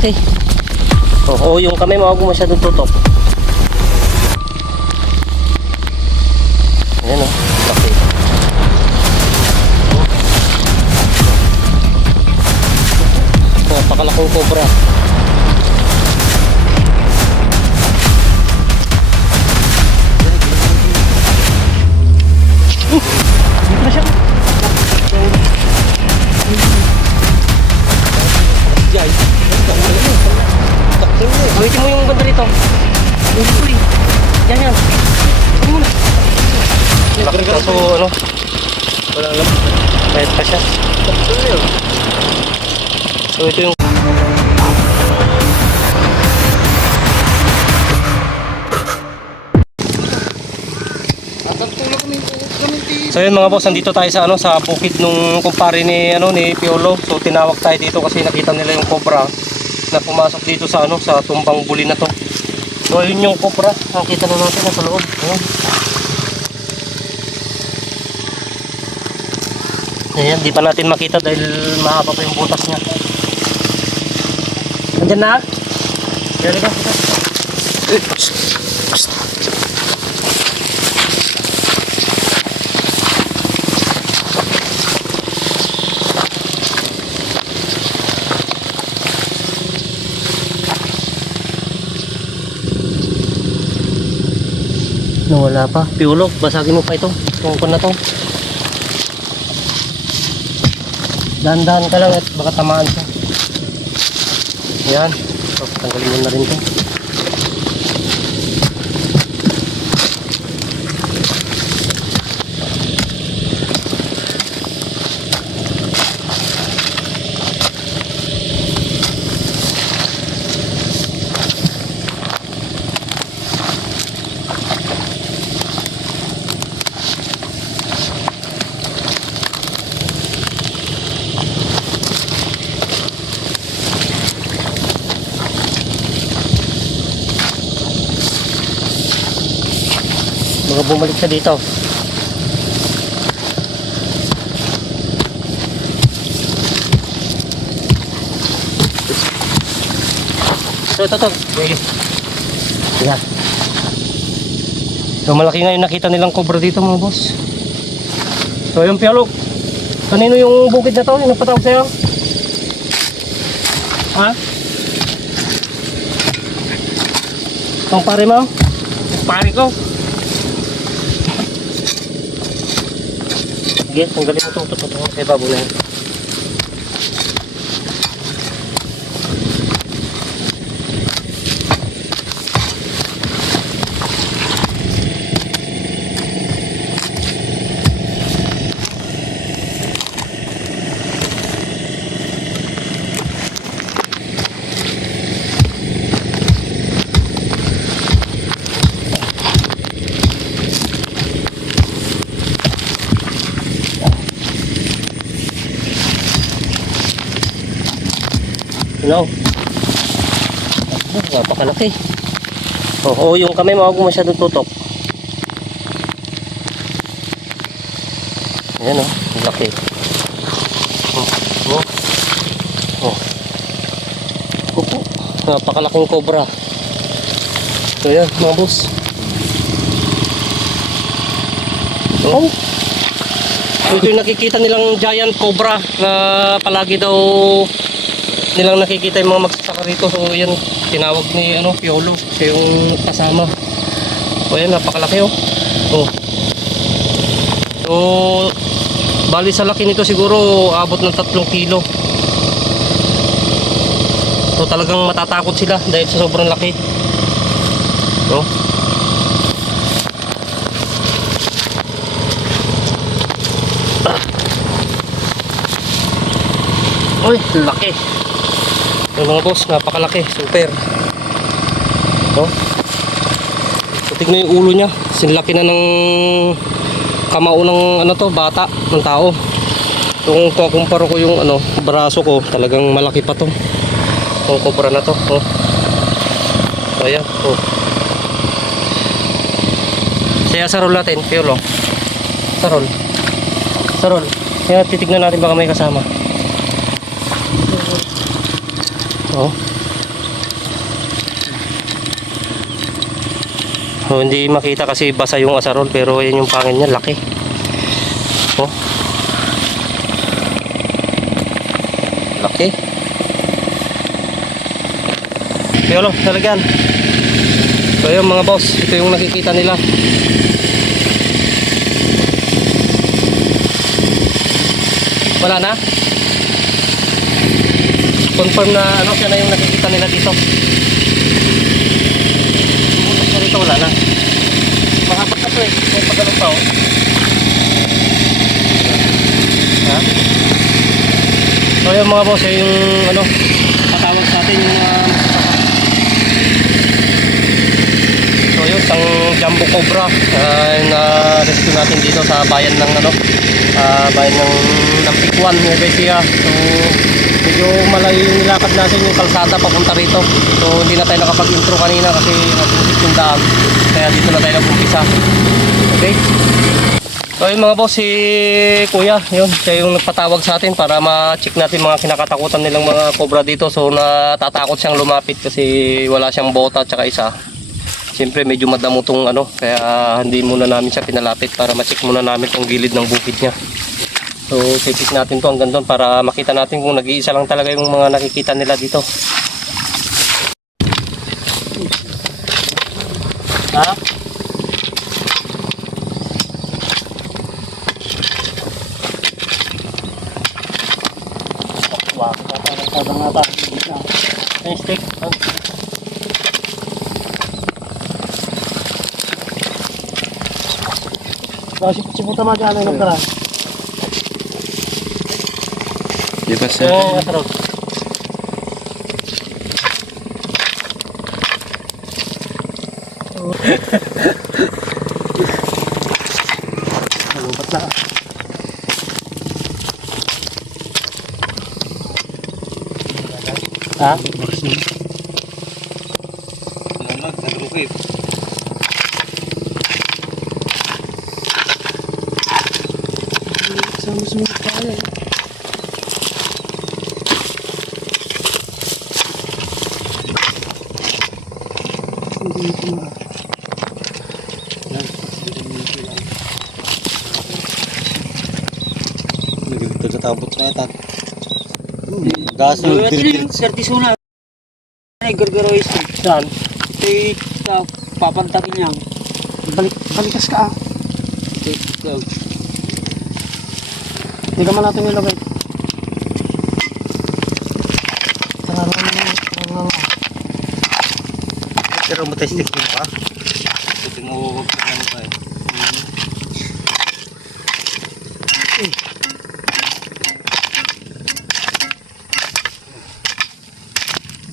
napakalaki. Oo, yung kamay mo huwag mo masyadong tutok. Ayan o, laki. Napakalaking cobra. Dito na siya. Gamitin mo yung banda rito. Uy. Yan. Ano mo na? Kaso ano? Wala lang. Kahit pa siya. So ito yung So yun mga boss, nandito tayo sa sa bukid nung kumpare ni ni Piolo. So tinawag tayo dito kasi nakita nila yung cobra na pumasok dito sa sa tumbang buli na to. So yun yung cobra, nakita na natin nasa loob. Ayan, di pa natin makita dahil mahaba pa yung butas niya. Andyan na? Yan ka. Wala pa. Piolo, basagin mo pa ito. Tungkol na to. Dahan-dahan ka lang at baka tamaan siya. Yan. So, tanggalin mo na rin ito. Baka bumalik siya dito. Ito. Yan. So malaki nga yung nakita nilang cobra dito mga boss. So yung Piolo, kanino yung bukid na to? Yung napatawag sa'yo? Ha? Itong pare mo? Pare ko. Sige, tanggalin mo itong tutok kay babo na yun. No. Napakalaki. Oo, yung kamay mo huwag mo masyadong tutok. Ayan laki. Napakalaking cobra. So yan mga boss. So ito yung nakikita nilang giant cobra na palagi daw nilang nakikita yung mga magsasaka rito. So yan, tinawag ni Piolo, siya yung kasama. So yan, napakalaki So bali sa laki nito siguro abot ng 3 kilo. So talagang matatakot sila dahil sa sobrang laki. Uy, laki. Yung mga boss, napakalaki, super. Tignan yung ulo niya, sinlaki na ng kamao ng bata, ng tao. Kung kukumpara ko yung braso ko, talagang malaki pa to. Kung kumpara na to. Ayan. Kaya sarol natin, Piolo. Sarol. Kaya titignan natin baka may kasama. So, hindi makita kasi basa yung asarol, pero yan yung pangil niya, laki. Oh. Laki. Yolo, talagyan. So yun mga boss, ito yung nakikita nila. Wala na? Confirm na ano, siya na yung nakikita nila dito. Pumuntok na rito, wala na. Mahaba na to eh, may pagano'n pa oh. Ha? So yun mga boss, yung ano, patawag sa atin yung so yun, isang jumbo cobra na rescue natin dito sa bayan ng ano, bayan ng Pikwan, Nueva Ecija. So medyo malayo yung nilakad natin yung kalsada papunta rito. So hindi na tayo nakapag-intro kanina kasi natusik yung daan, kaya dito na tayo nag-umpisa. Okay, so yun mga boss, si kuya yun, siya yung nagpatawag sa atin para ma-check natin mga kinakatakutan nilang mga cobra dito. So natatakot siyang lumapit kasi wala siyang bota at saka isa. Siyempre medyo madamo tong ano, kaya hindi muna namin siya pinalapit para ma-check muna namin tong gilid ng bukid niya. So check natin to hanggang doon para makita natin kung nag-iisa lang talaga yung mga nakikita nila dito. Ha? Wow, tatang-tatang. Ay, stick. Siputan mo dyan, ano ka? Di ba sir? Oo, atro. Nagubat na. Ha? Nag-rukit. Sumunod tayo. Hindi ko ma. Nagilito sa tabot na ito. Gas yung Sertisuna. Ay, gargaroy siya. Saan? Ay, papantakin niya. Balikas ka ah. Hindi ka man natin nilagay. Pero matestik mo pa. Buti mo ano pa eh.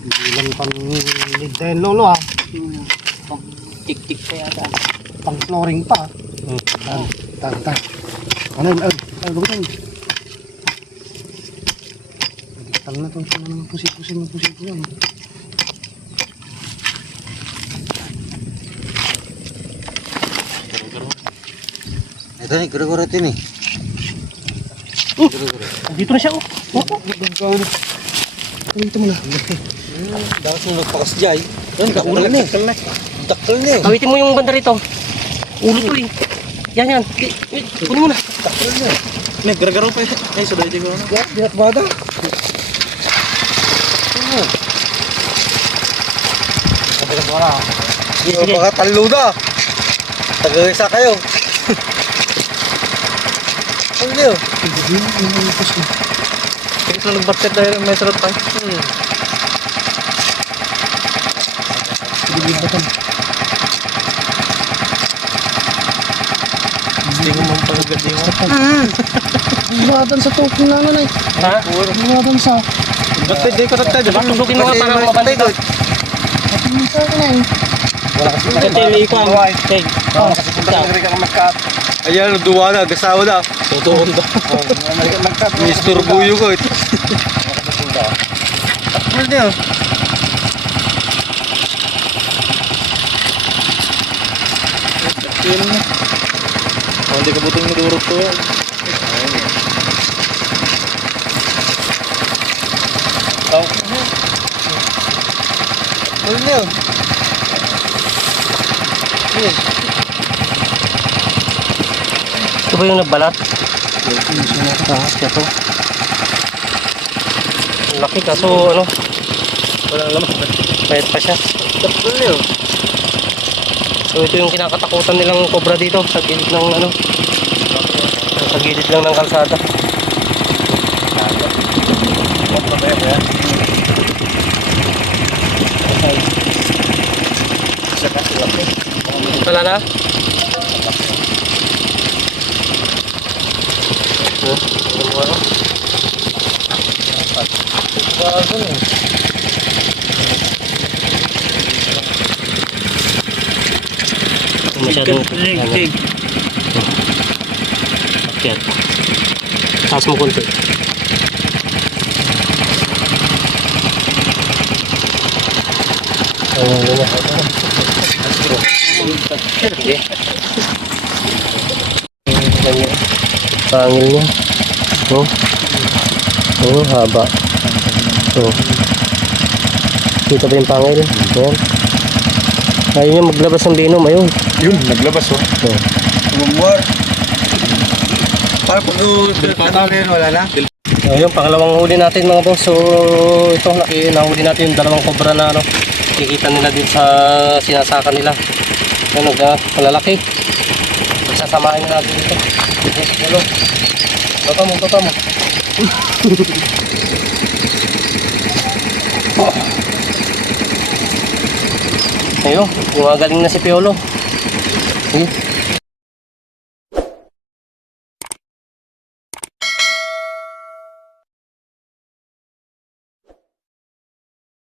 Hindi lang pang lead dahil lolo ah. Pang tik-tik pa yata. Pang flooring pa. Tag. Ano yun? Lumitan. Tag na ito. Pusik-pusik yan. Ito nih, gura-gura ito nih. Dito na siya oh. Dito mo na. Dapat mo nagpakas dyan. Yan, kakul na eh. Dakal na eh. Kawitin mo yung banda rito. Ulo to eh. Yan. Kunin mo na. Dakal na eh. May gargaro pa yun. Ay, sudah ito ko. Yan, dihat bada. Sabi ka wala. Sige. Baka talo na. Tagaisa kayo. Ano yun? Ito na nag-basket dahil may sarap tayo. Hindi ko mong pagagad yung Buwatan sa token na nanay. Ha? Buwatan sa. ba't pwede ko tayo? Diba tusukin mo nga para mabantay doon. Wala kasi Tili ko ang tag. Wala kasi kung talaga ka magkat. Ayan, duwa na, gasawa na. Totoo to. Magkat. Mr. Buyo ko. Ano niya? Yun na. Hindi ka butong madurog to. Ano niya? Ito ba yung nagbalat? Siya to. Ang laki kaso ano, Walang laman. payat pa siya. So ito yung kinakatakutan nilang cobra dito sa gilid ng ano, sa gilid lang ng kalsada. Wala na? Masyadong akyat. Taas mo konti. Ayun na. Sige. Ganyan. Pangil niya. Oh. Oh, haba. Oh. Kita ba yung pangil? Ayan. Ayaw niya maglabas ng venom. Ayun. Yun, naglabas oh. Oh. Umumor. Para pag wala na. Ayun, pangalawang huli natin mga boss. So, ito, nahuli natin yung dalawang cobra na ano, kikita nila din sa sinasaka nila. Ayun, malalaki. Sasamahin na natin dito. Hello. Baka mo. Ayun, gumagaling na si Piolo. Ayun.